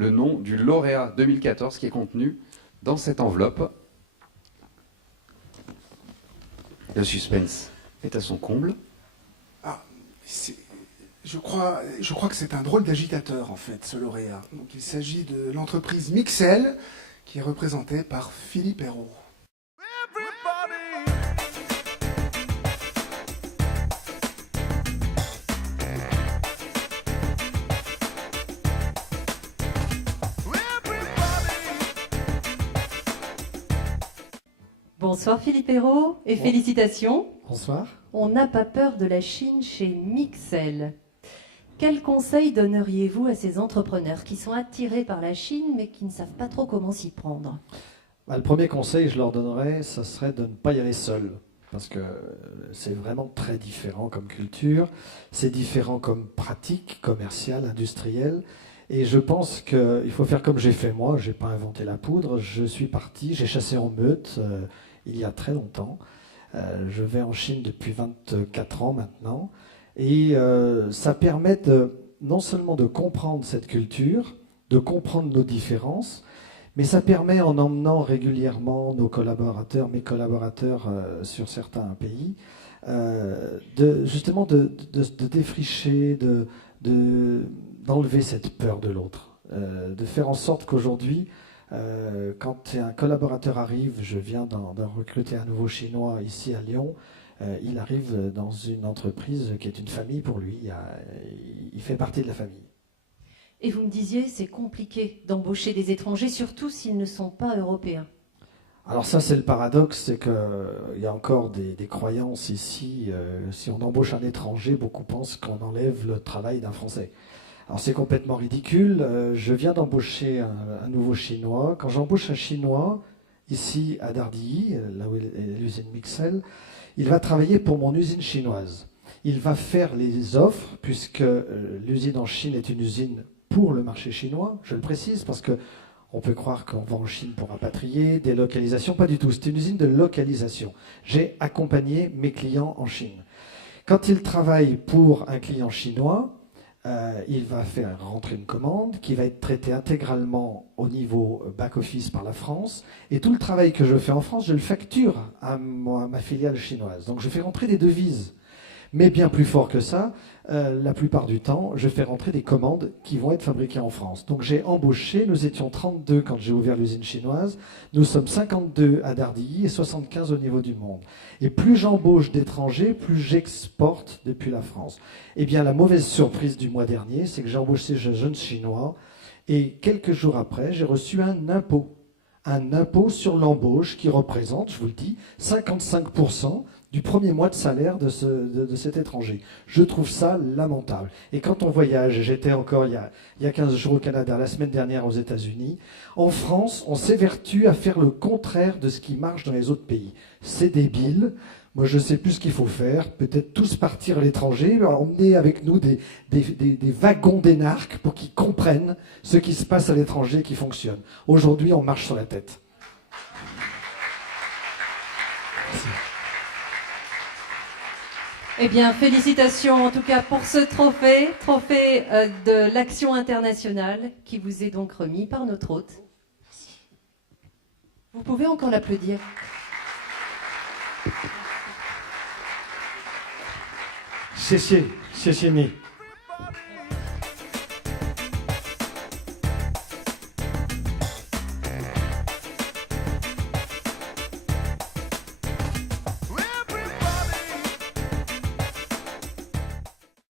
le nom du lauréat 2014 qui est contenu dans cette enveloppe. Le suspense est à son comble. Ah, je crois que c'est un drôle d'agitateur, en fait, ce lauréat. Donc, il s'agit de l'entreprise Mixel, qui est représentée par Philippe Hérault. Bonsoir Philippe Hérault et félicitations. Bonsoir. On n'a pas peur de la Chine chez Mixel. Quel conseil donneriez-vous à ces entrepreneurs qui sont attirés par la Chine mais qui ne savent pas trop comment s'y prendre? Le premier conseil que je leur donnerais, ce serait de ne pas y aller seul. Parce que c'est vraiment très différent comme culture, c'est différent comme pratique commerciale, industrielle. Et je pense qu'il faut faire comme j'ai fait moi, je n'ai pas inventé la poudre, je suis parti, j'ai chassé en meute il y a très longtemps. Je vais en Chine depuis 24 ans maintenant. Et ça permet non seulement de comprendre cette culture, de comprendre nos différences, mais ça permet, en emmenant régulièrement nos collaborateurs, mes collaborateurs sur certains pays, justement de défricher, d'enlever cette peur de l'autre, de faire en sorte qu'aujourd'hui, quand un collaborateur arrive, je viens d'en recruter un nouveau Chinois ici à Lyon, il arrive dans une entreprise qui est une famille pour lui, il fait partie de la famille. Et vous me disiez, c'est compliqué d'embaucher des étrangers, surtout s'ils ne sont pas européens. Alors ça, c'est le paradoxe, c'est qu'il y a encore des croyances ici. Si on embauche un étranger, beaucoup pensent qu'on enlève le travail d'un Français. Alors c'est complètement ridicule. Je viens d'embaucher un nouveau Chinois. Quand j'embauche un Chinois, ici à Dardilly, là où est l'usine Mixel, il va travailler pour mon usine chinoise. Il va faire les offres, puisque l'usine en Chine est une usine pour le marché chinois, je le précise, parce qu'on peut croire qu'on va en Chine pour rapatrier, des localisations, pas du tout, c'est une usine de localisation. J'ai accompagné mes clients en Chine. Quand il travaille pour un client chinois, il va faire rentrer une commande qui va être traitée intégralement au niveau back-office par la France, et tout le travail que je fais en France, je le facture à ma filiale chinoise. Donc je fais rentrer des devises. Mais bien plus fort que ça, la plupart du temps, je fais rentrer des commandes qui vont être fabriquées en France. Donc j'ai embauché, nous étions 32 quand j'ai ouvert l'usine chinoise, nous sommes 52 à Dardilly et 75 au niveau du monde. Et plus j'embauche d'étrangers, plus j'exporte depuis la France. Eh bien la mauvaise surprise du mois dernier, c'est que j'ai embauché ce jeune Chinois et quelques jours après, j'ai reçu un impôt sur l'embauche qui représente, je vous le dis, 55% du premier mois de salaire de cet étranger. Je trouve ça lamentable. Et quand on voyage, j'étais encore il y a 15 jours au Canada, la semaine dernière aux États-Unis, en France, on s'évertue à faire le contraire de ce qui marche dans les autres pays. C'est débile. Moi, je ne sais plus ce qu'il faut faire. Peut-être tous partir à l'étranger, emmener avec nous des wagons d'énarques pour qu'ils comprennent ce qui se passe à l'étranger qui fonctionne. Aujourd'hui, on marche sur la tête. Merci. Eh bien, félicitations en tout cas pour ce trophée de l'Action internationale qui vous est donc remis par notre hôte. Vous pouvez encore l'applaudir. Xie xie ni.